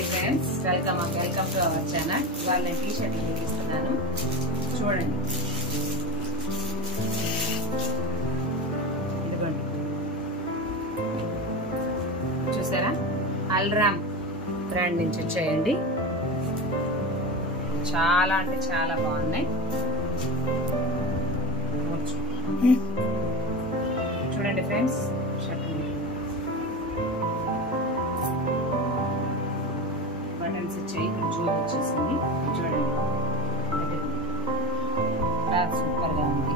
Hi friends, welcome to our channel. ఇవాళ నేను T shirt చూపిస్తున్నాను, చూడండి. ఇదిగోండి, చూసారా? అల్రామ్ బ్రాండ్ నుంచి వచ్చాయండి. చాలా అంటే చాలా బాగున్నాయి. చూడండి ఫ్రెండ్స్, షర్ట్ బటన్స్ వచ్చాయి, ఇక్కడ జోబ్ వచ్చేసింది. చూడండి, క్లాత్ సూపర్ గా ఉంది.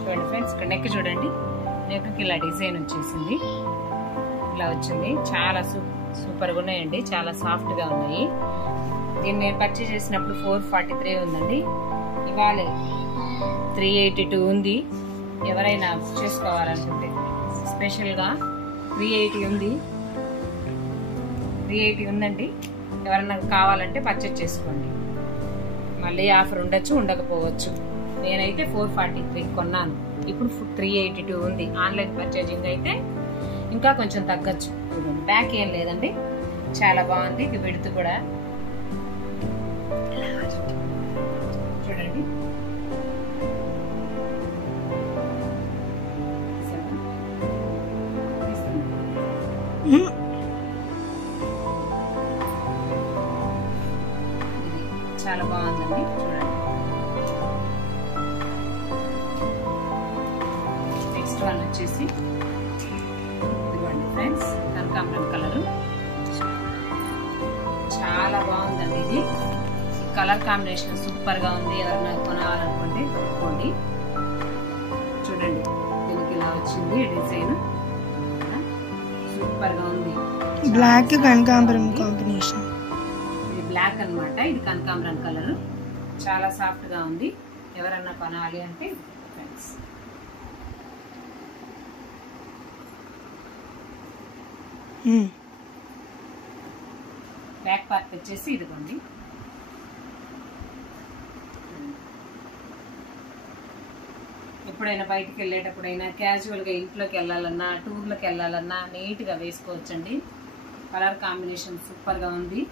చూడండి ఫ్రెండ్స్, ఇక్కడ నెక్ చూడండి, నెక్ కి ఇలా డిజైన్ వచ్చేసింది, ఇలా వచ్చింది. చాలా సూపర్ గా ఉన్నాయండి, చాలా సాఫ్ట్ గా ఉన్నాయి. దీన్ని నేను పర్చేజ్ చేసినప్పుడు 443 ఉందండి, ఇవాళ 382 ఉంది. ఎవరైనా బుక్ చేసుకోవాలనుకుంటే స్పెషల్ గా 380 ఉంది, 380 ఉందండి. ఎవరైనా కావాలంటే పర్చేజ్ చేసుకోండి. మళ్ళీ ఆఫర్ ఉండొచ్చు, ఉండకపోవచ్చు. నేనైతే 443 కొన్నాను, ఇప్పుడు 382 ఉంది. ఆన్లైన్ పర్చేజింగ్ అయితే ఇంకా కొంచెం తగ్గచ్చు. బ్యాక్ ఏం లేదండి, చాలా బాగుంది. ఇది విడుతు కూడా చూడండి. చాలా బాగుందండి, చూడండి. నెక్స్ట్ వన్ వచ్చేసి ఇదిగోండి ఫ్రెండ్స్, కనకాంబరం కలర్. చాలా బాగుందండి ఇది. కలర్ కాంబినేషన్ సూపర్ గా ఉంది. ఎవరైనా కొనాలనుకుంటే కొనుక్కోండి. చూడండి, దీనికి ఇలా వచ్చింది డిజైన్, సూపర్ గా ఉంది. బ్లాక్ కనకాంబరం కాంబినేషన్. ఇది బ్లాక్ అన్నమాట, ఇది కనకాంబరం కలర్. చాలా సాఫ్ట్ గా ఉంది. ఎవరన్నా కొనాలి అంటే ఫ్రెండ్స్, బ్యాక్ పార్ట్ వచ్చేసి ఇదిగోండి. ఎప్పుడైనా బయటికి వెళ్ళేటప్పుడైనా, క్యాజువల్గా ఇంట్లోకి వెళ్ళాలన్నా, టూర్లకు వెళ్ళాలన్నా నీట్గా వేసుకోవచ్చండి. కలర్ కాంబినేషన్ సూపర్గా ఉంది.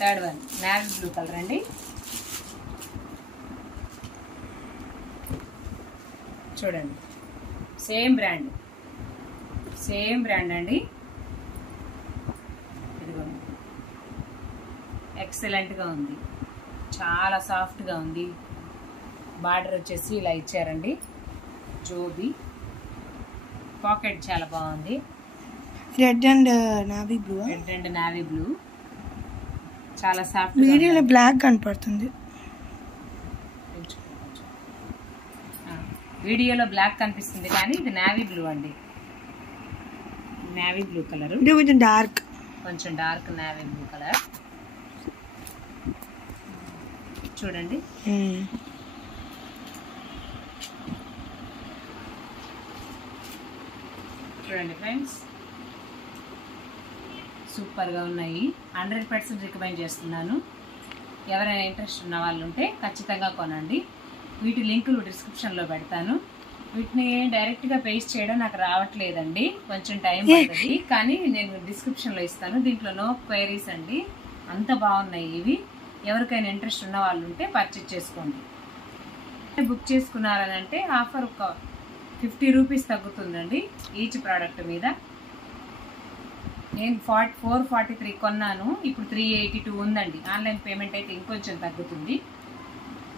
Third one navy blue colour అండి. చూడండి, సేమ్ బ్రాండ్ అండి. ఇదిగోండి, ఎక్సలెంట్ గా ఉంది, చాలా సాఫ్ట్ గా ఉంది. బార్డర్ వచ్చేసి ఇలా ఇచ్చారండి, జోబీ. పాకెట్ చాలా బాగుంది, రెడ్ అండ్ నావీ బ్లూ. చాలా సాఫ్ట్. వీడియోలో బ్లాక్ కనపడుతుంది, వీడియోలో బ్లాక్ కనిపిస్తుంది కానీ ఇది నావీ బ్లూ అండి. నావీ బ్లూ కలర్, కొంచెం డార్క్ నావీ బ్లూ కలర్. చూడండి, చూడండి ఫ్రెండ్స్, సూపర్ గా ఉన్నాయి. 100% రికమెండ్ చేస్తున్నాను. ఎవరైనా ఇంట్రెస్ట్ ఉన్న వాళ్ళు ఉంటే ఖచ్చితంగా కొనండి. వీటి లింకులు డిస్క్రిప్షన్లో పెడతాను. వీటిని డైరెక్ట్గా పేస్ట్ చేయడం నాకు రావట్లేదండి, కొంచెం టైం పడుతుంది, కానీ నేను డిస్క్రిప్షన్లో ఇస్తాను. దీంట్లో నో క్వైరీస్ అండి, అంత బాగున్నాయి ఇవి. ఎవరికైనా ఇంట్రెస్ట్ ఉన్న వాళ్ళు ఉంటే పర్చేజ్ చేసుకోండి. బుక్ చేసుకున్నారని అంటే ఆఫర్ ఒక 50 రూపీస్ తగ్గుతుందండి ఈచ్ ప్రోడక్ట్ మీద. నేను 443 కొన్నాను, ఇప్పుడు 382 ఉందండి. ఆన్లైన్ పేమెంట్ అయితే ఇంకొంచెం తగ్గుతుంది.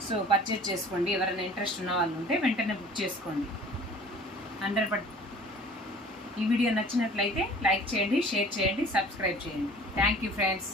సో పర్చేజ్ చేసుకోండి. ఎవరైనా ఇంట్రెస్ట్ ఉన్న వాళ్ళు ఉంటే వెంటనే బుక్ చేసుకోండి. 100%. ఈ వీడియో నచ్చినట్లయితే లైక్ చేయండి, షేర్ చేయండి, సబ్స్క్రైబ్ చేయండి. Thank you friends.